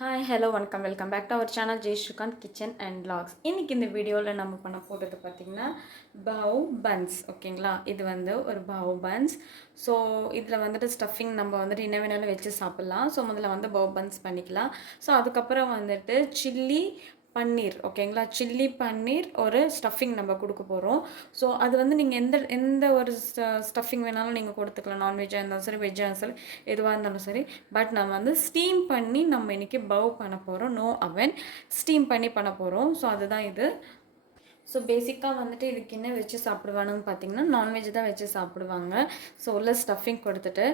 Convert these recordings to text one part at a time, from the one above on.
Hi hello வணக்கம் welcome back to our channel Jai Srikanth kitchen and vlogs. இன்றைக்கி இந்த வீடியோவில் நம்ம பண்ண போகிறது பார்த்திங்கன்னா பாவ் பன்ஸ். ஓகேங்களா, இது வந்து ஒரு பாவ் பன்ஸ். ஸோ இதில் வந்துட்டு ஸ்டஃபிங் நம்ம வந்துட்டு என்ன வேணாலும் வச்சு சாப்பிட்லாம். ஸோ முதல்ல வந்து பாவ் பன்ஸ் பண்ணிக்கலாம். ஸோ அதுக்கப்புறம் வந்துட்டு சில்லி பன்னீர், ஓகேங்களா, சில்லி பன்னீர் ஒரு ஸ்டஃபிங் நம்ம கொடுக்க போகிறோம். ஸோ அது வந்து நீங்கள் எந்த எந்த ஒரு ஸ்டஃபிங் வேணாலும் நீங்கள் கொடுத்துக்கலாம். நான்வெஜ்ஜாக இருந்தாலும் சரி, வெஜ்ஜாக இருந்தாலும் சரி, எதுவாக இருந்தாலும் சரி. பட் நம்ம வந்து ஸ்டீம் பண்ணி நம்ம இன்றைக்கி பவ் பண்ண போகிறோம். நோ அவன், ஸ்டீம் பண்ணி பண்ண போகிறோம். ஸோ அதுதான் இது. ஸோ பேசிக்காக வந்துட்டு இதுக்கு என்ன வச்சு சாப்பிடுவானுன்னு பார்த்தீங்கன்னா, நான்வெஜ் தான் வச்சு சாப்பிடுவாங்க. ஸோ உள்ள ஸ்டஃபிங் கொடுத்துட்டு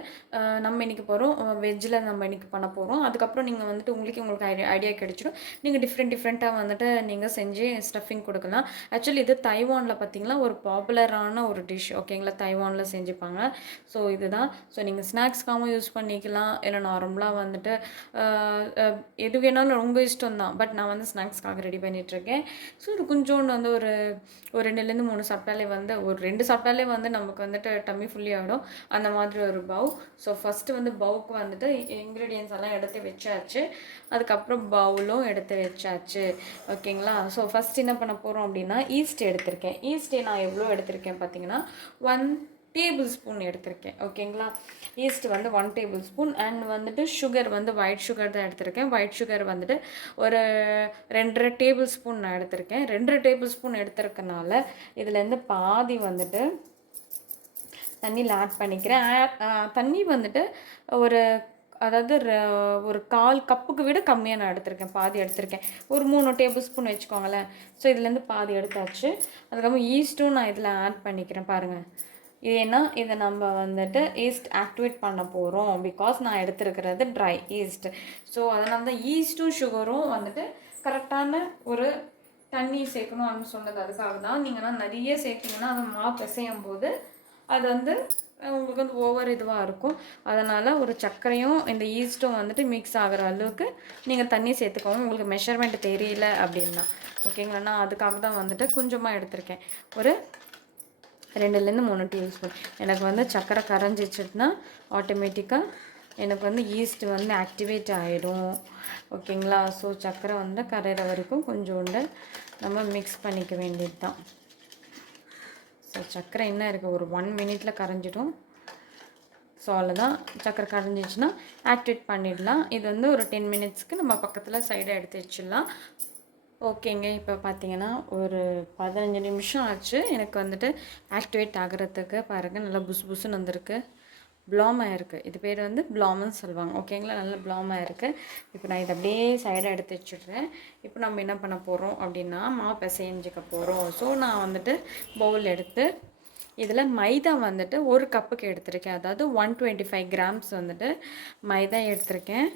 நம்ம இன்றைக்கி போகிறோம் வெஜ்ஜில் நம்ம இன்றைக்கி பண்ண போகிறோம். அதுக்கப்புறம் நீங்கள் வந்துட்டு உங்களுக்கு ஐடியா கிடைச்சிடும். நீங்கள் டிஃப்ரெண்ட்டாக வந்துட்டு நீங்கள் செஞ்சு ஸ்டஃபிங் கொடுக்கலாம். ஆக்சுவலி இது தைவானில் பார்த்தீங்கன்னா ஒரு பாப்புலரான ஒரு டிஷ். ஓகேங்களா, தைவானில் செஞ்சுப்பாங்க. ஸோ இதுதான். ஸோ நீங்கள் ஸ்நாக்ஸ்க்காகவும் யூஸ் பண்ணிக்கலாம், இல்லை நார்மலாக வந்துட்டு எது வேணாலும் ரொம்ப இஷ்டம் தான். பட் நான் வந்து ஸ்நாக்ஸ்க்காக ரெடி பண்ணிகிட்ருக்கேன். ஸோ இது கொஞ்சோண்டு வந்து ஒரு 2லேருந்து 3 சாப்பிட்டாலே வந்து ஒரு 2 சாப்பிட்டாலே வந்து நமக்கு வந்துட்டு டம்மி ஃபுல்லி ஆகிடும். அந்த மாதிரி ஒரு பவ். ஸோ ஃபஸ்ட்டு வந்து பவுக்கு வந்துட்டு இன்க்ரீடியன்ஸ் எல்லாம் எடுத்து வச்சாச்சு. அதுக்கப்புறம் பவுலும் எடுத்து வச்சாச்சு. ஓகேங்களா, ஸோ ஃபஸ்ட் என்ன பண்ண போகிறோம் அப்படின்னா, ஈஸ்ட் எடுத்திருக்கேன். ஈஸ்ட்டே நான் எவ்வளோ எடுத்திருக்கேன் பார்த்தீங்கன்னா 1 டேபிள் ஸ்பூன் எடுத்திருக்கேன். ஓகேங்களா, ஈஸ்ட் வந்து 1 டேபிள் ஸ்பூன். அண்ட் வந்துட்டு சுகர் வந்து ஒயிட் சுகர் தான் எடுத்திருக்கேன். ஒயிட் சுகர் வந்துட்டு ஒரு 2.5 டேபிள் ஸ்பூன் நான் எடுத்திருக்கேன். 2 டேபிள் ஸ்பூன் எடுத்திருக்கனால இதுலேருந்து பாதி வந்துட்டு தண்ணியில் ஆட் பண்ணிக்கிறேன். தண்ணி வந்துட்டு ஒரு அதாவது ஒரு 1/4 கப்புக்கு விட கம்மியாக நான் எடுத்திருக்கேன். பாதி எடுத்திருக்கேன். ஒரு 3 டேபிள் ஸ்பூன் வச்சுக்கோங்களேன். ஸோ இதுலேருந்து பாதி எடுத்தாச்சு. அதுக்கப்புறம் ஈஸ்ட்டும் நான் இதில் ஆட் பண்ணிக்கிறேன். பாருங்கள், ஏன்னா இதை நம்ம வந்துட்டு ஈஸ்ட் ஆக்டிவேட் பண்ண போகிறோம். பிகாஸ் நான் எடுத்துருக்கிறது ட்ரை ஈஸ்ட். ஸோ அதனால தான் ஈஸ்ட்டும் சுகரும் வந்துட்டு கரெக்டான ஒரு தண்ணி சேர்க்கணும் அப்படின்னு சொன்னது அதுக்காக தான். நீங்கள்னா நிறைய சேர்த்திங்கன்னா அதை மாவு பிசையும் போது அது வந்து உங்களுக்கு வந்து ஓவர் இதுவாக இருக்கும். அதனால் ஒரு சர்க்கரையும் இந்த ஈஸ்ட்டும் வந்துட்டு மிக்ஸ் ஆகிற அளவுக்கு நீங்கள் தண்ணி சேர்த்துக்கோங்க. உங்களுக்கு மெஷர்மெண்ட் தெரியல அப்படின்னா. ஓகேங்களா, நான் அதுக்காக தான் வந்துட்டு கொஞ்சமாக எடுத்திருக்கேன். ஒரு 2லேருந்து 3 டேபிள் ஸ்பூன். எனக்கு வந்து சர்க்கரை கரைஞ்சிச்சுன்னா ஆட்டோமேட்டிக்காக எனக்கு வந்து ஈஸ்ட் வந்து ஆக்டிவேட் ஆகிடும். ஓகேங்களா, ஸோ சர்க்கரை வந்து கரையிற வரைக்கும் கொஞ்சோண்டு நம்ம மிக்ஸ் பண்ணிக்க வேண்டியது தான். ஸோ சர்க்கரை என்ன இருக்குது, ஒரு 1 மினிட்டில் கரைஞ்சிடும். ஸோ அவ்வளோதான். சர்க்கரை கரைஞ்சிச்சுன்னா ஆக்டிவேட் பண்ணிடலாம். இது வந்து ஒரு 10 மினிட்ஸ்க்கு நம்ம பக்கத்தில் சைடாக எடுத்து வச்சிடலாம். ஓகேங்க, இப்போ பார்த்தீங்கன்னா ஒரு 15 நிமிஷம் ஆச்சு எனக்கு வந்துட்டு ஆக்டிவேட் ஆகிறதுக்கு. பாருங்கள், நல்லா புசு புசுன்னு வந்திருக்கு. ப்ளாம் ஆகிருக்கு. இது பேர் வந்து ப்ளாம்னு சொல்லுவாங்க. ஓகேங்களா, நல்லா ப்ளாம் ஆகிருக்கு. இப்போ நான் இதை அப்படியே சைடாக எடுத்து வச்சுட்றேன். இப்போ நம்ம என்ன பண்ண போகிறோம் அப்படின்னா, மாவு பிசைஞ்சிக்க போகிறோம். ஸோ நான் வந்துட்டு பவுல் எடுத்து இதில் மைதா வந்துட்டு 1 கப்புக்கு எடுத்திருக்கேன். அதாவது 125 கிராம்ஸ் வந்துட்டு மைதா எடுத்திருக்கேன்.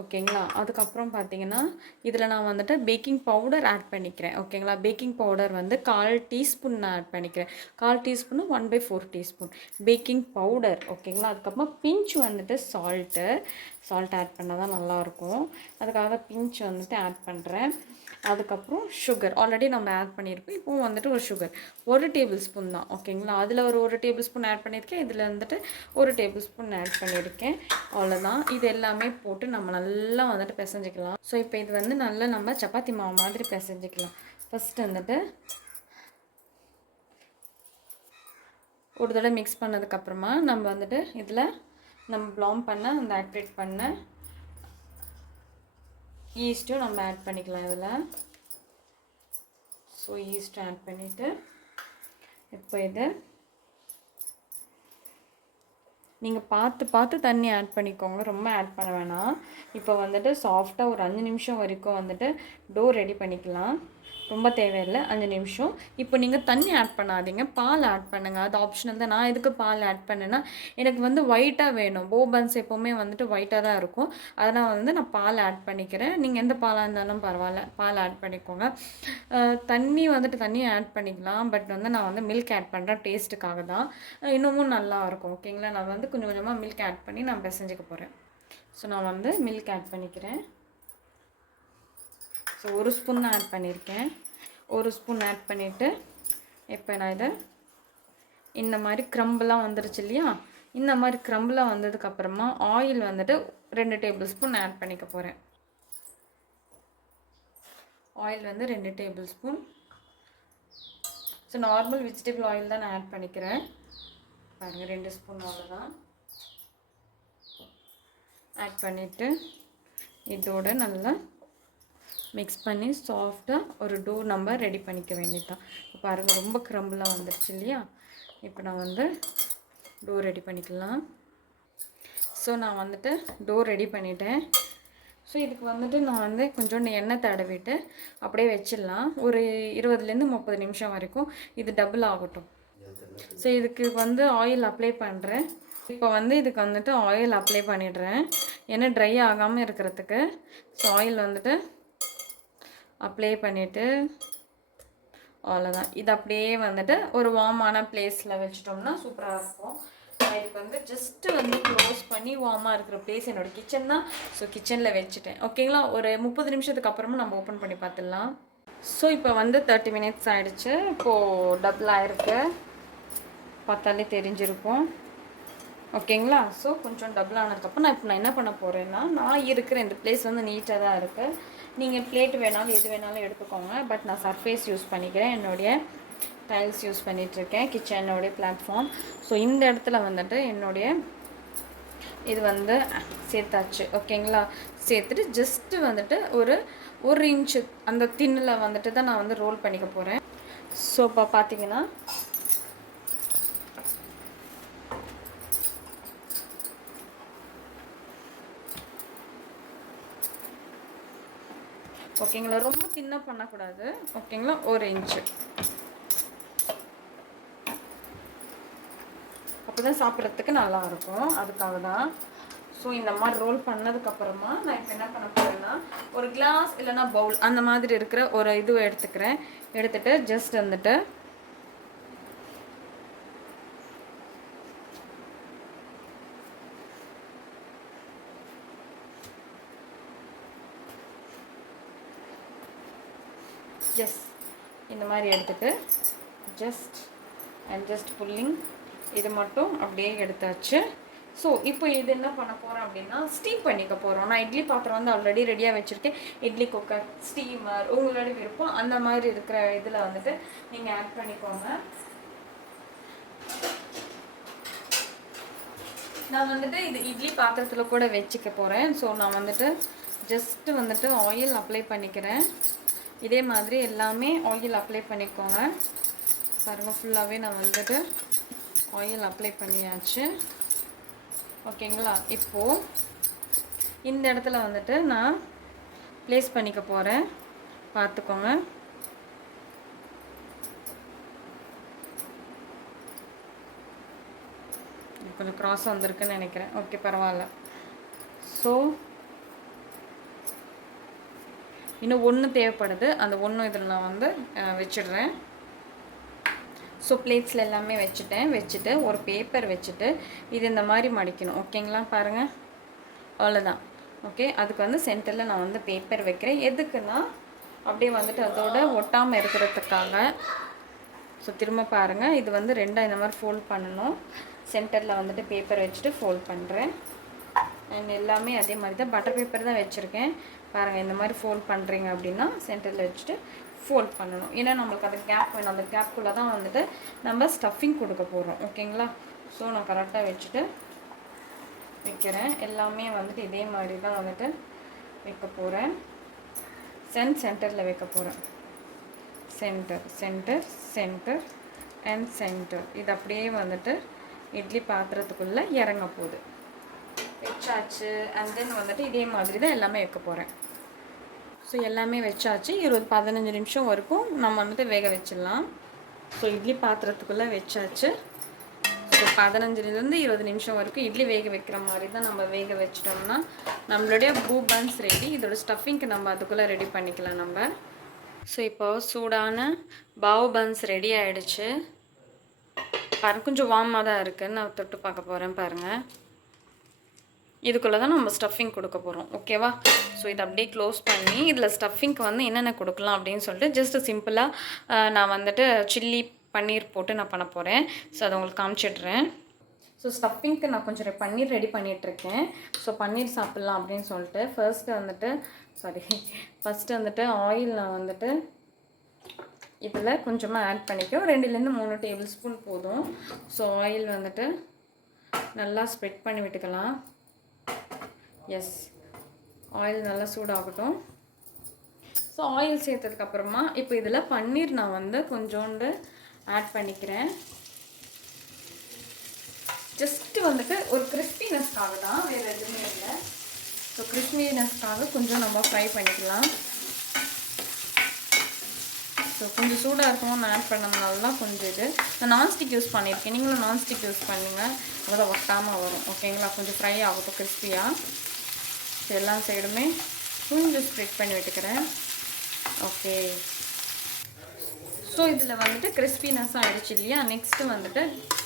ஓகேங்களா, அதுக்கப்புறம் பார்த்தீங்கன்னா இதில் நான் வந்துட்டு பேக்கிங் பவுடர் ஆட் பண்ணிக்கிறேன். ஓகேங்களா, பேக்கிங் பவுடர் வந்து 1/4 டீஸ்பூன் நான் ஆட் பண்ணிக்கிறேன். 1/4 டீஸ்பூன் 1/4 டீஸ்பூன் பேக்கிங் பவுடர். ஓகேங்களா, அதுக்கப்புறமா பிஞ்ச் வந்துட்டு சால்ட் ஆட் பண்ணால் தான் நல்லாயிருக்கும். அதுக்காக பிஞ்ச் வந்துட்டு ஆட் பண்ணுறேன். அதுக்கப்புறம் சுகர் ஆல்ரெடி நம்ம ஆட் பண்ணியிருக்கோம். இப்போவும் வந்துட்டு ஒரு சுகர் 1 டேபிள் ஸ்பூன் தான். ஓகேங்களா, அதில் ஒரு டேபிள் ஸ்பூன் ஆட் பண்ணியிருக்கேன். இதில் வந்துட்டு 1 டேபிள் ஸ்பூன் ஆட் பண்ணியிருக்கேன். அவ்வளோதான். இது எல்லாமே போட்டு நம்ம நல்லா வந்துட்டு பிசைஞ்சிக்கலாம். ஸோ இப்போ இது வந்து நல்லா நம்ம சப்பாத்தி மாவு மாதிரி பிசைஞ்சிக்கலாம். ஃபஸ்ட்டு வந்துட்டு ஒரு தடவை மிக்ஸ் பண்ணதுக்கப்புறமா நம்ம வந்துட்டு இதில் நம்ம ப்ளாம் பண்ண அந்த ஆக்டிவேட் பண்ண ஈஸ்ட்டும் நம்ம ஆட் பண்ணிக்கலாம் இதில். ஸோ ஈஸ்ட் ஆட் பண்ணிவிட்டு இப்போ இது நீங்கள் பார்த்து தண்ணி ஆட் பண்ணிக்கோங்க. ரொம்ப ஆட் பண்ண வேணாம். இப்போ வந்துட்டு சாஃப்டாக ஒரு 5 நிமிஷம் வரைக்கும் வந்துட்டு டோ ரெடி பண்ணிக்கலாம். ரொம்ப தேவையில்லை, 5 நிமிஷம். இப்போ நீங்கள் தண்ணி ஆட் பண்ணாதீங்க, பால் ஆட் பண்ணுங்கள். அது ஆப்ஷனல் தான். நான் எதுக்கு பால் ஆட் பண்ணேன்னா, எனக்கு வந்து ஒயிட்டாக வேணும். போபன்ஸ் எப்போவுமே வந்துட்டு ஒயிட்டாக தான் இருக்கும். அதனால் வந்து நான் பால் ஆட் பண்ணிக்கிறேன். நீங்கள் எந்த பாலாக இருந்தாலும் பரவாயில்ல, பால் ஆட் பண்ணிக்கோங்க. தண்ணி வந்துட்டு தண்ணியை ஆட் பண்ணிக்கலாம். பட் வந்து நான் வந்து மில்க் ஆட் பண்ணுறேன், டேஸ்ட்டுக்காக தான். இன்னமும் நல்லாயிருக்கும். ஓகேங்களா, நான் வந்து கொஞ்சம் கொஞ்சமாக மில்க் ஆட் பண்ணி நான் பிசைஞ்சிக்க போகிறேன். ஸோ நான் வந்து மில்க் ஆட் பண்ணிக்கிறேன். ஸோ 1 ஸ்பூன் தான் ஆட் பண்ணியிருக்கேன். 1 ஸ்பூன் ஆட் பண்ணிவிட்டு இப்போ நான் இதை இந்த மாதிரி க்ரம்பெலாம் வந்துருச்சு இல்லையா, இந்த மாதிரி க்ரம்பெலாம் வந்ததுக்கப்புறமா ஆயில் வந்துட்டு 2 டேபிள் ஸ்பூன் ஆட் பண்ணிக்க போகிறேன். ஆயில் வந்து 2 table spoon. So normal vegetable oil தான் நான் ஆட் பண்ணிக்கிறேன். பாருங்கள் 2 ஸ்பூன் அவ்வளோதான் ஆட் பண்ணிவிட்டு இதோட நல்லா மிக்ஸ் பண்ணி சாஃப்டாக ஒரு டோ நம்ம ரெடி பண்ணிக்க வேண்டியதுதான். இப்போ பாருங்கள் ரொம்ப க்ரம்பிளாக வந்துடுச்சு இல்லையா? இப்போ நான் வந்து டோ ரெடி பண்ணிக்கலாம். ஸோ நான் வந்துட்டு டோ ரெடி பண்ணிட்டேன். ஸோ இதுக்கு வந்துட்டு நான் வந்து கொஞ்சோண்டு எண்ணெய் தடவிட்டு அப்படியே வச்சிடலாம். ஒரு 20லேருந்து 30 நிமிஷம் வரைக்கும் இது டபுள் ஆகட்டும். ஸோ இதுக்கு வந்து ஆயில் அப்ளை பண்ணுறேன். இப்போ வந்து இதுக்கு வந்துட்டு ஆயில் அப்ளை பண்ணிடுறேன், ஏன்னா ட்ரை ஆகாமல் இருக்கிறதுக்கு. ஸோ ஆயில் வந்துட்டு அப்ளை பண்ணிவிட்டு அவ்வளோதான். இது அப்படியே வந்துட்டு ஒரு வார்மான பிளேஸில் வச்சிட்டோம்னா சூப்பராக இருக்கும். இதுக்கு வந்து ஜஸ்ட்டு வந்து க்ளோஸ் பண்ணி வார்மாக இருக்கிற பிளேஸ் என்னோடய கிச்சன் தான். ஸோ கிச்சனில் வச்சுட்டேன். ஓகேங்களா? ஒரு 30 நிமிஷத்துக்கு அப்புறமா நம்ம ஓப்பன் பண்ணி பார்த்துடலாம். ஸோ இப்போ வந்து 30 மினிட்ஸ் ஆகிடுச்சு. இப்போது டபுள் ஆகிருக்கு, பார்த்தாலே தெரிஞ்சிருக்கும். ஓகேங்களா? ஸோ கொஞ்சம் டபுள் ஆனதுக்கப்புறம் நான் என்ன பண்ண போகிறேன்னா, நான் இருக்கிற இந்த பிளேஸ் வந்து நீட்டாக தான் இருக்குது. நீங்கள் பிளேட் வேணாலும் எது வேணாலும் எடுத்துக்கோங்க. பட் நான் சர்ஃபேஸ் யூஸ் பண்ணிக்கிறேன். என்னுடைய டைல்ஸ் யூஸ் பண்ணிகிட்ருக்கேன், கிச்சனோடைய பிளாட்ஃபார்ம். ஸோ இந்த இடத்துல வந்துட்டு என்னுடைய இது வந்து சேர்த்தாச்சு. ஓகேங்களா? சேர்த்துட்டு ஜஸ்ட்டு வந்துட்டு ஒரு இன்ச்சு அந்த தின்னில் வந்துட்டு தான் நான் வந்து ரோல் பண்ணிக்க போகிறேன். ஸோ இப்போ பார்த்தீங்கன்னா ஓகேங்களா, ரொம்ப தின்ன பண்ணக்கூடாது. ஓகேங்களா, ஒரு இன்ச்சு, அப்போ தான் சாப்பிட்றதுக்கு நல்லாயிருக்கும். அதுக்காக தான். ஸோ இந்த மாதிரி ரோல் பண்ணதுக்கப்புறமா நான் இப்போ என்ன பண்ண போகிறேன்னா, ஒரு கிளாஸ் இல்லைனா பவுல் அந்த மாதிரி இருக்கிற ஒரு இது எடுத்துக்கிறேன். எடுத்துகிட்டு ஜஸ்ட் வந்துட்டு இந்த மாதிரி எடுத்துகிட்டு ஜஸ்ட் புல்லிங் இது மட்டும் அப்படியே எடுத்தாச்சு. ஸோ இப்போ இது என்ன பண்ண போகிறோம் அப்படின்னா, ஸ்டீம் பண்ணிக்க போகிறோம். நான் இட்லி பாத்திரம் வந்து ஆல்ரெடி ரெடியாக வச்சுருக்கேன். இட்லி குக்கர், ஸ்டீமர், உங்களோட விருப்பம் அந்த மாதிரி இருக்கிற இதில் வந்துட்டு நீங்கள் ஆட் பண்ணிக்கோங்க. நான் வந்துட்டு இது இட்லி பாத்திரத்தில் கூட வச்சுக்க போகிறேன். ஸோ நான் வந்துட்டு ஜஸ்ட்டு வந்துட்டு ஆயில் அப்ளை பண்ணிக்கிறேன். இதே மாதிரி எல்லாமே ஆயில் அப்ளை பண்ணிக்கோங்க. பாருங்கள், ஃபுல்லாகவே நான் வந்துட்டு ஆயில் அப்ளை பண்ணியாச்சு. ஓகேங்களா? இப்போது இந்த இடத்துல வந்துட்டு நான் ப்ளேஸ் பண்ணிக்க போகிறேன். பார்த்துக்கோங்க. கொஞ்சம் க்ராஸ் வந்திருக்குன்னு நினைக்கிறேன். ஓகே, பரவாயில்ல. ஸோ இன்னும் ஒன்று தேவைப்படுது. அந்த ஒன்று இதில் நான் வந்து வச்சிடுறேன். ஸோ பிளேட்ஸில் எல்லாமே வச்சுட்டு ஒரு பேப்பர் வச்சுட்டு இது இந்த மாதிரி மடிக்கணும். ஓகேங்களா? பாருங்கள், அவ்வளோதான். ஓகே, அதுக்கு வந்து சென்டரில் நான் வந்து பேப்பர் வைக்கிறேன். எதுக்குன்னா அப்படியே வந்துட்டு அதோட ஒட்டாமல் இருக்கிறதுக்காக. ஸோ திரும்ப பாருங்கள், இது வந்து ரெண்டாக இந்த மாதிரி ஃபோல்ட் பண்ணணும். சென்டரில் வந்துட்டு பேப்பர் வச்சுட்டு ஃபோல்ட் பண்ணுறேன். அண்ட் எல்லாமே அதே மாதிரி தான் பட்டர் பேப்பர் தான் வச்சுருக்கேன். பாருங்கள், இந்த மாதிரி ஃபோல்ட் பண்ணுறீங்க அப்படின்னா சென்டரில் வச்சுட்டு ஃபோல்ட் பண்ணணும். ஏன்னா நம்மளுக்கு அந்த கேப் வேணும். அந்த கேப்புக்குள்ளே தான் வந்துட்டு நம்ம ஸ்டஃபிங் கொடுக்க போகிறோம். ஓகேங்களா? ஸோ நான் கரெக்டாக வச்சுட்டு வைக்கிறேன். எல்லாமே வந்துட்டு இதே மாதிரி தான் வந்துட்டு வைக்க போகிறேன். சென்டரில் வைக்க போகிறேன். Centre and centre. இது அப்படியே வந்துட்டு இட்லி பாத்திரத்துக்குள்ளே இறங்க போகுது. வச்சாச்சு. அண்ட் தென் வந்துட்டு இதே மாதிரி தான் எல்லாமே வைக்க போகிறேன். ஸோ எல்லாமே வச்சாச்சு. 15 நிமிஷம் வரைக்கும் நம்ம வந்துட்டு வேக வச்சிடலாம். ஸோ இட்லி பாத்திரத்துக்குள்ளே வச்சாச்சு. ஸோ 15லேருந்து 20 நிமிஷம் வரைக்கும் இட்லி வேக வைக்கிற மாதிரி தான் நம்ம வேக வச்சிட்டோம்னா நம்மளுடைய பூ பன்ஸ் ரெடி. இதோட ஸ்டஃபிங்க்கு நம்ம அதுக்குள்ளே ரெடி பண்ணிக்கலாம் நம்ம. ஸோ இப்போ சூடான பாவ் பன்ஸ் ரெடி ஆகிடுச்சு. பாருங்கள், கொஞ்சம் வார்மாக தான் இருக்குதுன்னு நான் தொட்டு பார்க்க போகிறேன். பாருங்கள், இதுக்குள்ளே தான் நம்ம ஸ்டஃபிங் கொடுக்க போகிறோம். ஓகேவா? ஸோ இதை அப்படியே க்ளோஸ் பண்ணி இதில் ஸ்டஃபிங்க்கு வந்து என்னென்ன கொடுக்கலாம் அப்படின்னு சொல்லிட்டு ஜஸ்ட்டு சிம்பிளாக நான் வந்துட்டு சில்லி பன்னீர் போட்டு நான் பண்ண போகிறேன். ஸோ அதை உங்களுக்கு காமிச்சிடுறேன். ஸோ ஸ்டஃபிங்க்கு நான் கொஞ்சம் பன்னீர் ரெடி பண்ணிகிட்ருக்கேன். ஸோ பன்னீர் சாப்பிட்லாம் அப்படின்னு சொல்லிட்டு ஃபர்ஸ்ட்டு வந்துட்டு சாரி, ஃபஸ்ட்டு வந்துட்டு ஆயில் நான் வந்துட்டு இதில் கொஞ்சமாக ஆட் பண்ணிக்கும். 2லேருந்து 3 டேபிள் ஸ்பூன் போதும். ஸோ ஆயில் வந்துட்டு நல்லா ஸ்ப்ரெட் பண்ணி விட்டுக்கலாம். எஸ், ஆயில் நல்லா சூடாகட்டும். ஸோ ஆயில் சேர்த்ததுக்கப்புறமா இப்போ இதில் பன்னீர் நான் வந்து கொஞ்சோண்டு ஆட் பண்ணிக்கிறேன். ஜஸ்ட்டு வந்துட்டு ஒரு கிறிஸ்பினஸ்க்காக தான், வேறு எதுவுமே இல்லை. ஸோ கிறிஸ்பினஸ்க்காக கொஞ்சம் நம்ம ஃப்ரை பண்ணிக்கலாம். ஸோ கொஞ்சம் சூடாக இருக்கணும் நான் ஆட் பண்ணதுனால தான் கொஞ்சம் இது. நான் நான்ஸ்டிக் யூஸ் பண்ணியிருக்கேன், நீங்களும் நான்ஸ்டிக் யூஸ் பண்ணுங்கள், அதோட ஒட்டாமல் வரும். ஓகேங்களா? கொஞ்சம் ஃப்ரை ஆகட்டும் கிறிஸ்பியாக. ஸோ எல்லா சைடுமே கொஞ்சம் ஸ்ப்ரெட் பண்ணி விட்டுக்கிறேன். ஓகே, ஸோ இதில் வந்துட்டு கிறிஸ்பினஸ் ஆகிடுச்சு இல்லையா? நெக்ஸ்ட்டு வந்துட்டு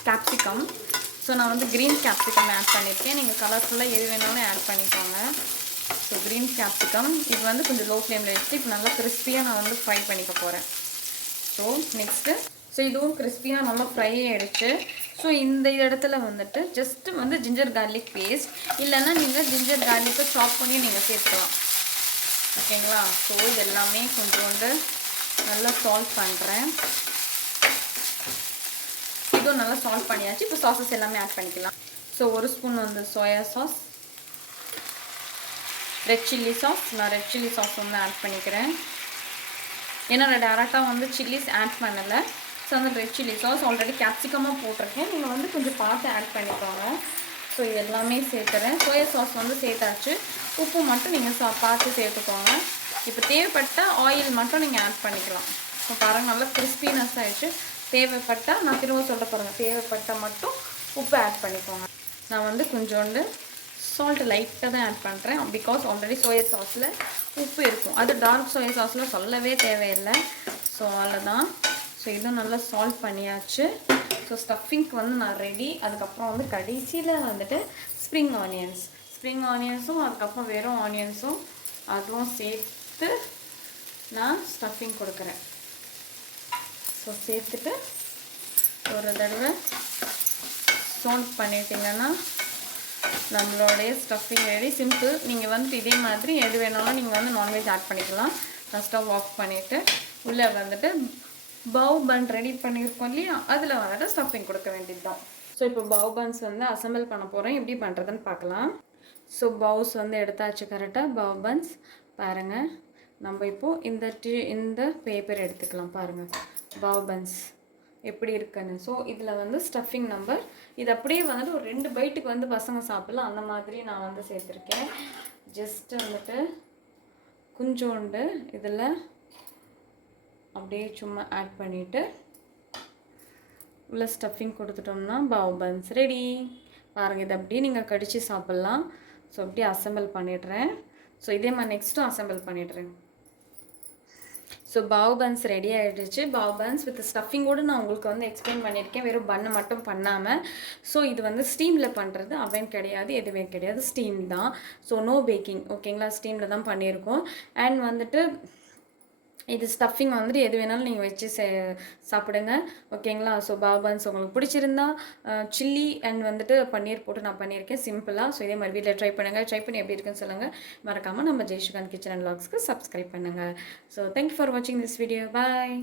கேப்சிகம். ஸோ நான் வந்து க்ரீன் கேப்சிகம் ஆட் பண்ணியிருக்கேன். நீங்கள் கலர்ஃபுல்லாக எது வேணாலும் ஆட் பண்ணிக்கோங்க. ஸோ க்ரீன் கேப்சிகம் இது வந்து கொஞ்சம் லோ ஃப்ளேமில் வச்சு இப்போ நல்லா கிறிஸ்பியாக நான் வந்து ஃப்ரை பண்ணிக்க போகிறேன். ஸோ நெக்ஸ்ட்டு இதுவும் கிறிஸ்பியாக நல்லா ஃப்ரை ஆகிடுச்சு. ஸோ இந்த இடத்துல வந்துட்டு ஜஸ்ட்டு வந்து ஜிஞ்சர் கார்லிக் பேஸ்ட், இல்லைன்னா நீங்கள் ஜிஞ்சர் கார்லிக்கை சாப் பண்ணி நீங்கள் சேர்த்துக்கலாம். ஓகேங்களா? ஸோ இது எல்லாமே கொஞ்சோண்டு நல்லா சால்ட் பண்ணுறேன். இதுவும் நல்லா சால்ட் பண்ணியாச்சு. இப்போ சாஸஸ் எல்லாமே ஆட் பண்ணிக்கலாம். ஸோ 1 ஸ்பூன் வந்து soya sauce, red chilli sauce. நான் ரெட் சில்லி சாஸ் வந்து ஆட் பண்ணிக்கிறேன். ஏன்னா நான் டேரெக்டாக வந்து சில்லிஸ் ஆட் பண்ணலை. ஸோ அந்த ரெட் சில்லி சாஸ் ஆல்ரெடி கேப்சிகமாக போட்டிருக்கேன், நீங்கள் வந்து கொஞ்சம் பார்த்து ஆட் பண்ணிக்கோங்க. ஸோ இது எல்லாமே சேர்த்துறேன். சோயா சாஸ் வந்து சேர்த்தாச்சு. உப்பு மட்டும் நீங்கள் பார்த்து சேர்த்துக்கோங்க. இப்போ தேவைப்பட்ட ஆயில் மட்டும் நீங்கள் ஆட் பண்ணிக்கலாம். ஸோ பாருங்கள் நல்லா கிறிஸ்பினஸ் ஆகிடுச்சு. தேவைப்பட்டால் நான் திரும்ப சொல்ல பாருங்கள், தேவைப்பட்டால் மட்டும் உப்பு ஆட் பண்ணிக்கோங்க. நான் வந்து கொஞ்சோண்டு சால்ட் லைட்டாக தான் ஆட் பண்ணுறேன், பிகாஸ் ஆல்ரெடி சோயா சாஸில் உப்பு இருக்கும். அது டார்க் சோயா சாஸில் சொல்லவே தேவையில்லை. ஸோ அவ்வளோதான். ஸோ இதுவும் நல்லா சால்ட் பண்ணியாச்சு. ஸோ ஸ்டஃபிங்க்கு வந்து நான் ரெடி. அதுக்கப்புறம் வந்து கடைசியில் வந்துட்டு ஸ்ப்ரிங் ஆனியன்ஸும் அதுக்கப்புறம் வெறும் ஆனியன்ஸும் அதுவும் சேர்த்து நான் ஸ்டஃபிங் கொடுக்குறேன். ஸோ சேர்த்துட்டு ஒரு தடவை சால்ட் பண்ணிட்டீங்கன்னா நம்மளுடைய ஸ்டஃபிங் ரெடி. சிம்பிள். நீங்கள் வந்துட்டு இதே மாதிரி எது வேணாலும் நீங்கள் வந்து நான்வெஜ் ஆட் பண்ணிக்கலாம். நான் ஸ்டவ் ஆஃப் பண்ணிவிட்டு உள்ளே வந்துட்டு பவ் பன் ரெடி பண்ணியிருக்கோம் இல்லையா, அதில் வந்துட்டு ஸ்டஃபிங் கொடுக்க வேண்டியது தான். ஸோ இப்போ பவ் பன்ஸ் வந்து அசம்பிள் பண்ண போகிறேன், எப்படி பண்ணுறதுன்னு பார்க்கலாம். ஸோ பவுஸ் வந்து எடுத்தாச்சு கரெக்டாக. பவ் பன்ஸ் பாருங்கள், நம்ம இப்போது இந்த பேப்பர் எடுத்துக்கலாம். பாருங்கள் பவ் பன்ஸ் எப்படி இருக்குன்னு. ஸோ இதில் வந்து ஸ்டஃபிங் நம்பர் இது அப்படியே வந்துட்டு ஒரு 2 பைட்டுக்கு வந்து பசங்க சாப்பிட்லாம், அந்த மாதிரி நான் வந்து சேர்த்துருக்கேன். ஜஸ்ட்டு வந்துட்டு கொஞ்சோண்டு இதில் அப்படியே சும்மா ஆட் பண்ணிவிட்டு உள்ள ஸ்டஃபிங் கொடுத்துட்டோம்னா பவ் பன்ஸ் ரெடி. பாருங்கள், இதை அப்படியே நீங்கள் கடித்து சாப்பிட்லாம். ஸோ அப்படியே அசம்பிள் பண்ணிடுறேன். ஸோ இதே மாதிரி நெக்ஸ்ட்டும் அசம்பிள் பண்ணிடுறேன். ஸோ பவ் பன்ஸ் ரெடி ஆகிடுச்சு. பவ் பன்ஸ் வித் ஸ்டஃபிங்கோடு நான் உங்களுக்கு வந்து எக்ஸ்பிளைன் பண்ணியிருக்கேன், வெறும் பன்னு மட்டும் பண்ணாமல். ஸோ இது வந்து ஸ்டீமில் பண்ணுறது, அவன் கிடையாது, எதுவே கிடையாது, ஸ்டீம் தான். So no baking. ஓகேங்களா? ஸ்டீமில் தான் பண்ணியிருக்கோம். அண்ட் வந்துட்டு இது ஸ்டஃபிங் வந்துட்டு எது வேணாலும் நீங்கள் வச்சு சாப்பிடுங்க. ஓகேங்களா? ஸோ பவ் பன்ஸ் உங்களுக்கு பிடிச்சிருந்தா சில்லி அண்ட் வந்துட்டு பன்னீர் போட்டு நான் பண்ணியிருக்கேன் சிம்பிளாக. ஸோ இதே மாதிரி வீட்டில் ட்ரை பண்ணுங்கள். ட்ரை பண்ணி எப்படி இருக்குன்னு சொல்லுங்கள். மறக்காமல் நம்ம ஜெய்ஸ்ரீகாந்த் கிச்சன் அண்ட் வ்ளாக்ஸ்க்கு சப்ஸ்கிரைப் பண்ணுங்கள். ஸோ தேங்க்யூ ஃபார் வாட்சிங் திஸ் வீடியோ. பாய்.